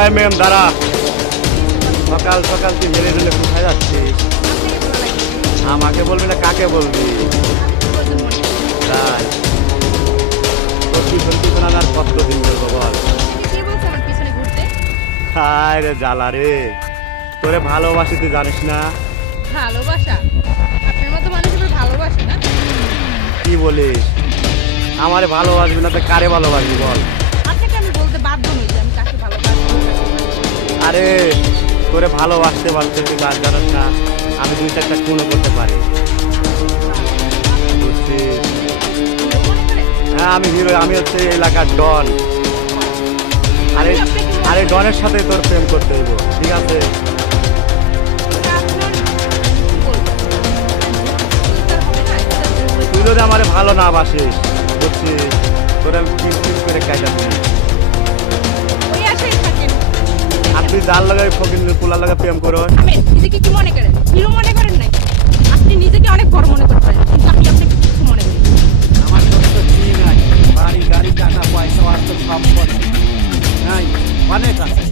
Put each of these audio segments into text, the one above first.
এই দাঁড়া। সকাল সকাল তুই হেরে কোথায় যাচ্ছিস? আমাকে বলবি না কাকে বলবি? তাই। তোর পিছন পিছন আমি আর কত দিন বল? হায় রে জ্বালা রে। তোরে ভালোবাসি তুই জানিস না? ভালোবাসা? আপনার মতো মানুষ ভালোবাসে না? কি বলিস? আমারে ভালোবাসবি না তো কারে ভালোবাসবি বল? আরে, তোরে ভালোবাসতে বাসতে তুই কাজ জানিস না। আমি দুই চারটা খুনও করতে পারি। হ্যাঁ আমি হিরো আমি হচ্ছে এলাকার ডন। আরে আরে, ডনের সাথে তোর প্রেম করতে হইব, ঠিক আছে? তুই যদি আমারে ভালো না বাসিস বুঝছিস তোর যার লগে ফকির পোলার লগে প্রেম করো। আমি নিজেকে কি মনে করেন? হিরো মনে করেন নাকি আপনি নিজেকে অনেক বড় মনে করতে পারেন কিন্তু আমি আপনাকে কিছু মনে করি আমার তো ঠিক আছে বাড়ি গাড়ি টাকা পয়সা অর্থ সম্পত্তি নাই। অনেক আছে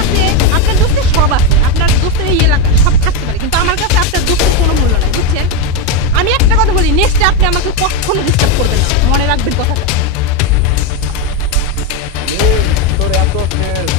আছে আপনার দোস্তের সব আছে আপনার দোস্তের এই এলাকা সব থাকতে পারে কিন্তু আমার কাছে আপনার দোস্তের কোনো মূল্য নাই বুঝছেন? আমি একটা কথা বলি নেক্সটে আপনি আমাকে কখনো ডিস্টার্ব করবেন না। মনে রাখবেন কথাটা। তোর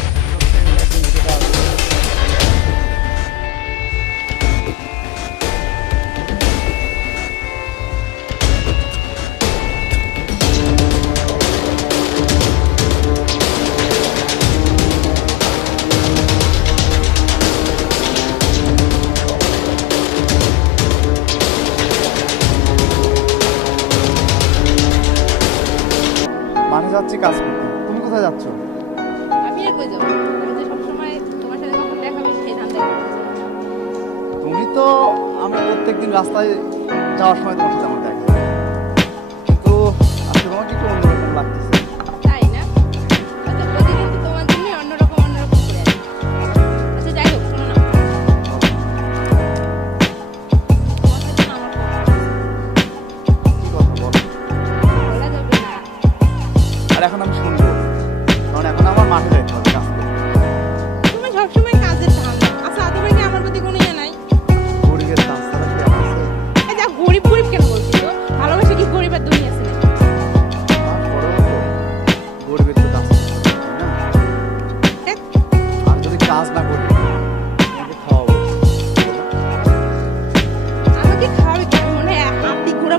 প্রত্যেকদিন রাস্তায় যাওয়ার সময় তোমার সাথে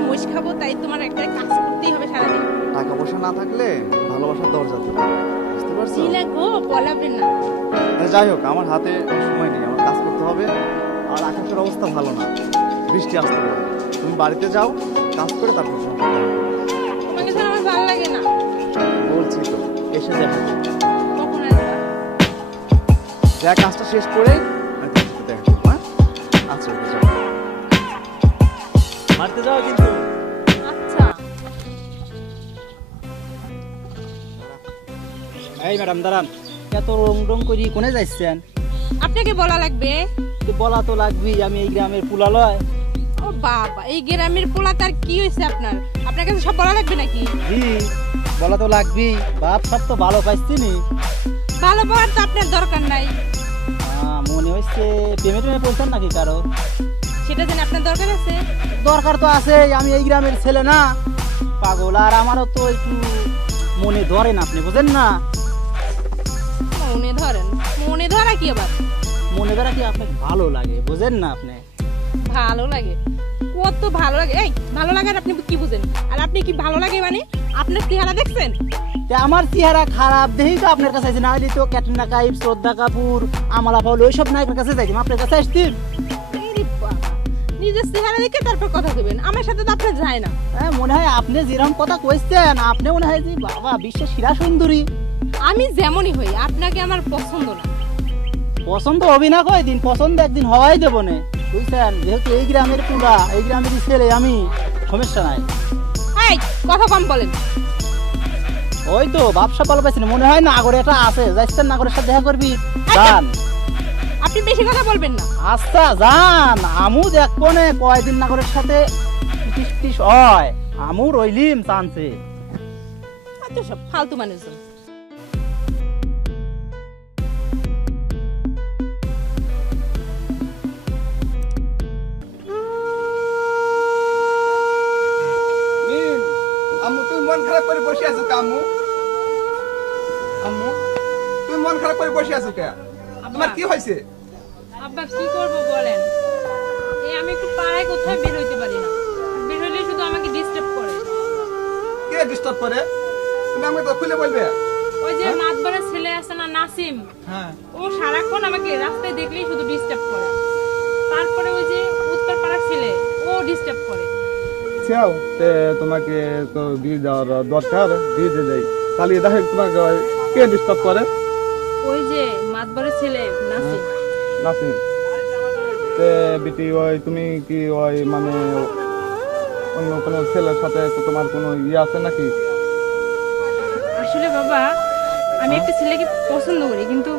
মোষ খাব তাই তোমার একটা কাজ করতেই হবে সারাদিন। টাকা পয়সা না থাকলে ভালোবাসার দরজা দিবে বুঝতে পারছ? দিলে গো বলাবে না। যাই হোক আমার হাতে সময় নেই আমার কাজ করতে হবে আর আকাশের অবস্থা ভালো না বৃষ্টি আসতে পারে। তুমি বাড়িতে যাও কাজ করে তারপর তোমাকে ছাড়া আমার ভালো লাগে না। বলছি তো এসে যাবে কখন আসবা? যা কাজটা শেষ করে আমি তোমার সাথে দেখা করব হ্যাঁ? আচ্ছা মারতে যাও কিন্তু। আচ্ছা। এই ম্যাডাম দাঁড়ান। এত রং রং করি কোনে যাচ্ছেন আপনাকে বলা লাগবে? তো বলা তো লাগবেই আমি এই গ্রামের পুলালয়। ও বাবা এই গ্রামের পোলা তার কি হয়েছে আপনার? আপনার কাছে সব বলা লাগবে নাকি? জি বলা তো লাগবেই। বাপ সব তো ভালো পাইছি নি। ভালো পাওয়ার তো আপনার দরকার নাই। আহ, মনে হচ্ছে প্রেমে টেমে পড়ছেন নাকি কারও? সেটা যেন আপনার দরকার আছে? দরকার তো আছে আমি এই গ্রামের ছেলে না। পাগল আর আমারও তো একটু মনে ধরেন আপনি বুঝেন না? মনে ধরেন? মনে ধরা কি আবার? মনে ধরা কি আপনাকে ভালো লাগে বুঝেন না আপনি? ভালো লাগে। কত ভালো লাগে। এই ভালো লাগার আপনি কি বুঝেন? আর আপনি কি ভালো লাগে মানে? আপনার চেহারা দেখছেন? আমার চেহারা খারাপ দেখেই তো আপনার কাছে না হলে তো ক্যাটরিনা কাইফ শ্রদ্ধা কাপুর আমালা পাউল ওইসব নায়কের কাছে যাইতাম। আপনার কাছে বাবা, নিজের চেহারা দেখে তারপর কথা দেবেন। আমার সাথে তো আপনার যায় না। হ্যাঁ মনে হয় আপনি যেরকম কথা কইছেন আপনি মনে হয় যে বাবা বিশ্বের সেরা সুন্দরী। আমি যেমনই হই আপনাকে আমার পছন্দ না। পছন্দ হবি না কয়দিন পছন্দ একদিন হওয়াই দেবো না। বুঝছেন? যেহেতু এই গ্রামের পুরা এই গ্রামের ছেলে আমি সমস্যা নাই। এই কথা কম বলেন। ওই তো পাইছেন মনে হয় নাগরে এটা আছে যাচ্ছেন নাগরের সাথে দেখা করবি। যান। আপনি বেশি কথা বলবেন না। আচ্ছা জান আমু দেখব না কয়দিন নাগরের সাথে টিস হয়। আমু রইলিম চান্সে এত আচ্ছা, সব ফালতু মানুষজন। মন খারাপ করে বসে আছো কে আম্মু আম্মু মন খারাপ করে বসে আছো কে? তোমার কি হয়েছে? আব্বা কি করব বলেন? এই আমি একটু পাড়ায় কোথায় বের হইতে পারি না। বের হইলে শুধু আমাকে ডিস্টার্ব করে। কে ডিস্টার্ব করে? তুমি আমাকে তো খুলে বলবে। ওই যে মাতবারের ছেলে আছে না নাসিম? হ্যাঁ। ও সারাক্ষণ আমাকে রাস্তায় দেখলেই শুধু ডিস্টার্ব করে। তারপরে ওই যে উত্তর পাড়ার ছেলে ও ডিস্টার্ব করে। চাও তে তোমাকে তো দিয়ে দেওয়ার দরকার দিয়ে দিয়ে দেয় তাহলে দেখো তোমাকে কে ডিস্টার্ব করে? ওই যে মাতবারের ছেলে নাসিম। নাসিম। তে বিটি ওই তুমি কি ওই মানে অন্য কোনো ছেলের সাথে তোমার কোনো ইয়ে আছে নাকি? আসলে বাবা আমি একটা ছেলেকে পছন্দ করি কিন্তু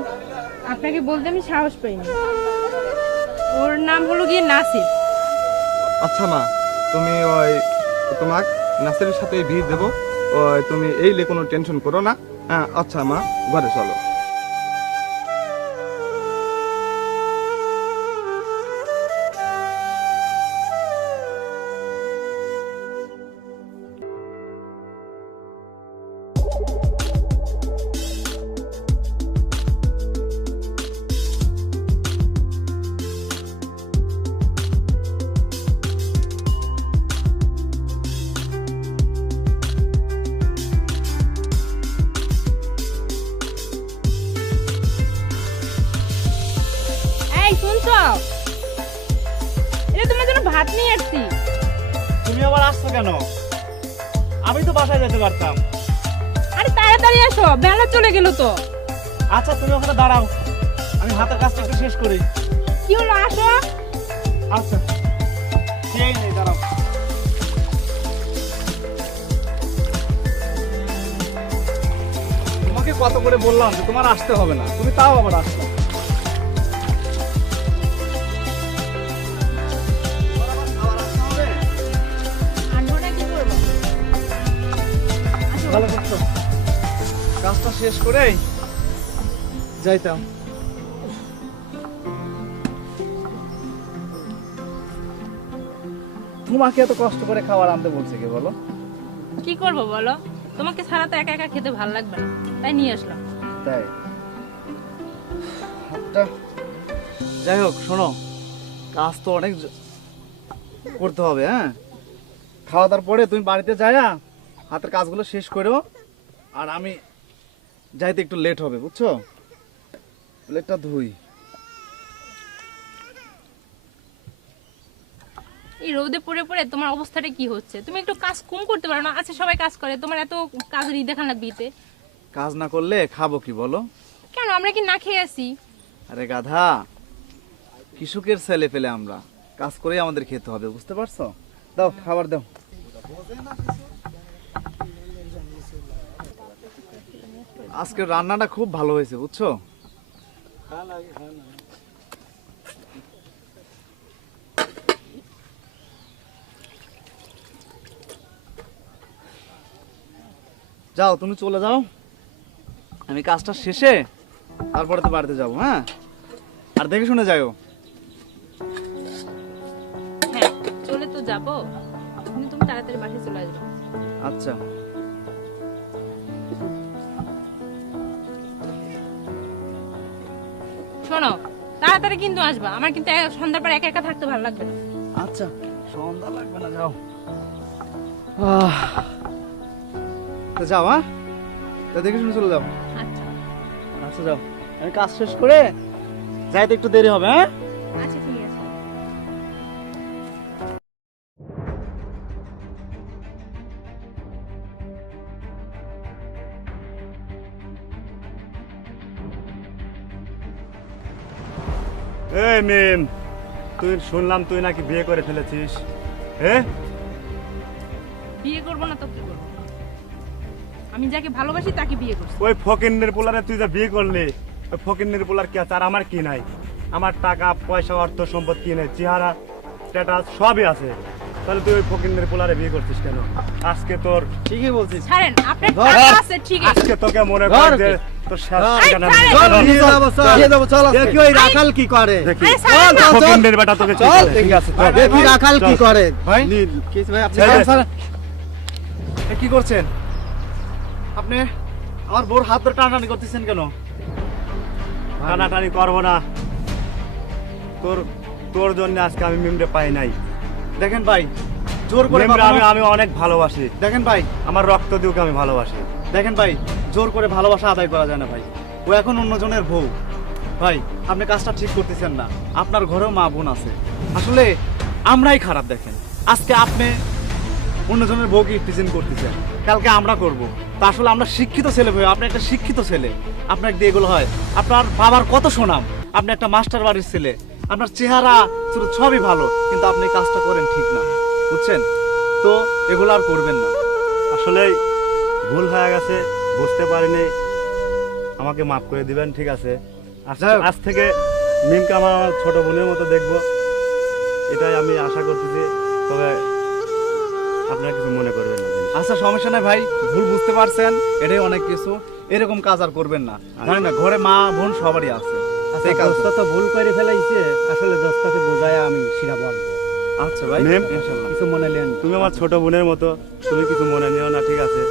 আপনাকে বলতে আমি সাহস পাইনি। ওর নাম হলো গিয়ে নাসির আচ্ছা মা তুমি ওই তোমাক নাসিরের সাথে বিয়ে দেবো। ওই তুমি এই লে কোনো টেনশন করো না। হ্যাঁ আচ্ছা মা ঘরে চলো। ভাত নিয়ে আসছি তুমি আবার আসছো কেন? আমি তো বাসায় যেতে পারতাম। আরে তাড়াতাড়ি আসো বেলা চলে গেল তো। আচ্ছা তুমি ওখানে দাঁড়াও। আমি হাতের কাজটা একটু শেষ করি। কি হলো আসো। আচ্ছা। সেই নেই দাঁড়াও। তোমাকে কত করে বললাম যে তোমার আসতে হবে না। তুমি তাও আবার আসছো। ভালো করছ কাজটা শেষ করেই যাইতাম। তোমাকে এত কষ্ট করে খাবার আনতে বলছে কে বলো? কি করব বলো? তোমাকে ছাড়া তো একা একা খেতে ভালো লাগবে না। তাই নিয়ে আসলাম। তাই? হাতটা যাই হোক শোনো কাজ তো অনেক করতে হবে হ্যাঁ? খাওয়া দাওয়ার পরে তুমি বাড়িতে যায়া হাতের কাজগুলো শেষ করো আর আমি যাইতে একটু লেট হবে বুঝছ? প্লেটটা ধুই। এই রোদে পড়ে পড়ে তোমার অবস্থাটা কি হচ্ছে? তুমি একটু কাজ কম করতে পারো না? আচ্ছা সবাই কাজ করে। তোমার এত কাজের ই দেখান লাগবে এতে। কাজ না করলে খাব কি বলো? কেন? আমরা কি না খেয়ে আসি? আরে গাধা কৃষকের ছেলে পেলে আমরা। কাজ করেই আমাদের খেতে হবে বুঝতে পারছ? দাও খাবার দাও। আজকের রান্নাটা খুব ভালো হয়েছে বুঝছ? যাও তুমি চলে যাও। আমি কাজটা শেষে তারপরে তো বাড়িতে যাব হ্যাঁ? আর দেখে শুনে যাও হ্যাঁ চলে তো যাব। তুমি তাড়াতাড়ি বাসায় চলে আসবে। আচ্ছা। শোনো তাড়াতাড়ি কিন্তু আসবা। আমার কিন্তু সন্ধ্যার পর একা একা থাকতে ভালো লাগবে না। আচ্ছা সন্ধ্যা লাগবে না যাও। তো যাও হ্যাঁ? তা দেখে শুনে চলে যাও। আচ্ছা। আচ্ছা যাও। আমি কাজ শেষ করে যাইতে একটু দেরি হবে হ্যাঁ? আচ্ছা মেম তুই শুনলাম তুই নাকি বিয়ে করে ফেলেছিস। হ্যাঁ? বিয়ে করব না তো কি করব? আমি যাকে ভালোবাসি তাকে বিয়ে করছি। ওই ফকিন্নের পোলারে তুই যা বিয়ে করলি ওই ফকিন্নের পোলার কি আছে আর আমার কি নাই? আমার টাকা পয়সা অর্থ সম্পদ কি নাই? চেহারা স্ট্যাটাস সবই আছে। তাহলে তুই ওই ফকিন্নের পোলারে বিয়ে করছিস কেন? আজকে তোর ঠিকই বলছিস। ছাড়েন আপনার টাকা আছে ঠিক আছে আজকে তোকে মনে কর যে তোর রাখাল কি করে। ছাড়েন বেটা তোকে চল, ঠিক আছে। দেখি রাখাল কি করে। ভাই নীল। কি ভাই? আপনি ছাড়েন, ছাড়েন। কি করছেন? আপনি আমার বোর হাত ধরে টানাটানি করতেছেন কেন? টানাটানি করব না। তোর তোর জন্য আজকে আমি মেমরে পাই নাই। দেখেন ভাই জোর করে আমি আমি অনেক ভালোবাসি। দেখেন ভাই। আমার রক্ত দিউকে আমি ভালোবাসি? দেখেন ভাই জোর করে ভালোবাসা আদায় করা যায় না ভাই। ও এখন অন্যজনের বউ। ভাই আপনি কাজটা ঠিক করতেছেন না। আপনার ঘরেও মা বোন আছে। আসলে আমরাই খারাপ দেখেন। আজকে আপনি অন্যজনের বউকে প্রেজেন্ট করতেছেন। কালকে আমরা করব। তা আসলে আমরা শিক্ষিত ছেলে ভাই আপনি একটা শিক্ষিত ছেলে। আপনার দিয়ে এগুলো হয়। আপনার বাবার কত সুনাম। আপনি একটা মাস্টার বাড়ির ছেলে। আপনার চেহারা শুধু সবই ভালো কিন্তু আপনি কাজটা করেন ঠিক না। বুঝছেন? তো এগুলো আর করবেন না। আসলে ভুল হয়ে গেছে বুঝতে পারিনি। আমাকে মাফ করে দিবেন ঠিক আছে? আজ- আজ থেকে মিমকে আমার আমার ছোট বোনের মতো দেখব। এটাই আমি আশা করতেছি তবে আপনারা কিছু মনে করবেন না। আচ্ছা সমস্যা নাই ভাই ভুল বুঝতে পারছেন এটাই অনেক কিছু। এরকম কাজ আর করবেন না। জানেন না ঘরে মা বোন সবারই আছে। দোস্ত তো ভুল করে ফেলাইছে। আসলে দোস্তকে বোঝায় আমি সেটা বলব। আচ্ছা ভাই মেম? ইনশাল্লাহ। কিছু মনে নেন। তুমি আমার ছোট বোনের মতো তুমি কিছু মনে নিও না ঠিক আছে?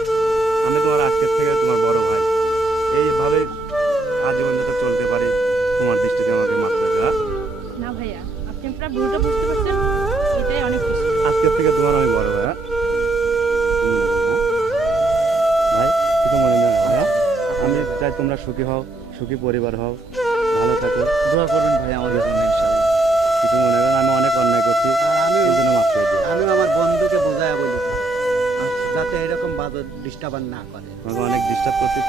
আমি তোমার আজকের থেকে তোমার বড় ভাই। এইভাবে আজীবন যাতে চলতে পারি তোমার দৃষ্টিতে আমাকে মাফ করে দেওয়া না ভাইয়া আপনি আপনার ভুলটা বুঝতে পারছেন এটাই অনেক খুশি। আজকের থেকে তোমার আমি বড় ভাই হ্যাঁ? না? ভাই কিছু মনে নিও না ভাইয়া। আমি চাই তোমরা সুখী হও সুখী পরিবার হও। ভালো থাকো দোয়া করবেন ভাই আমাদের জন্য ইনশাল্লাহ কিছু মনে করেন আমি অনেক অন্যায় করছি আর আমি এই জন্য মাফ করে দিও আমি আমার বন্ধুকে বোঝায় বলি যাতে এরকম বাদর ডিস্টার্ব না করে। অনেক ডিস্টার্ব করছি।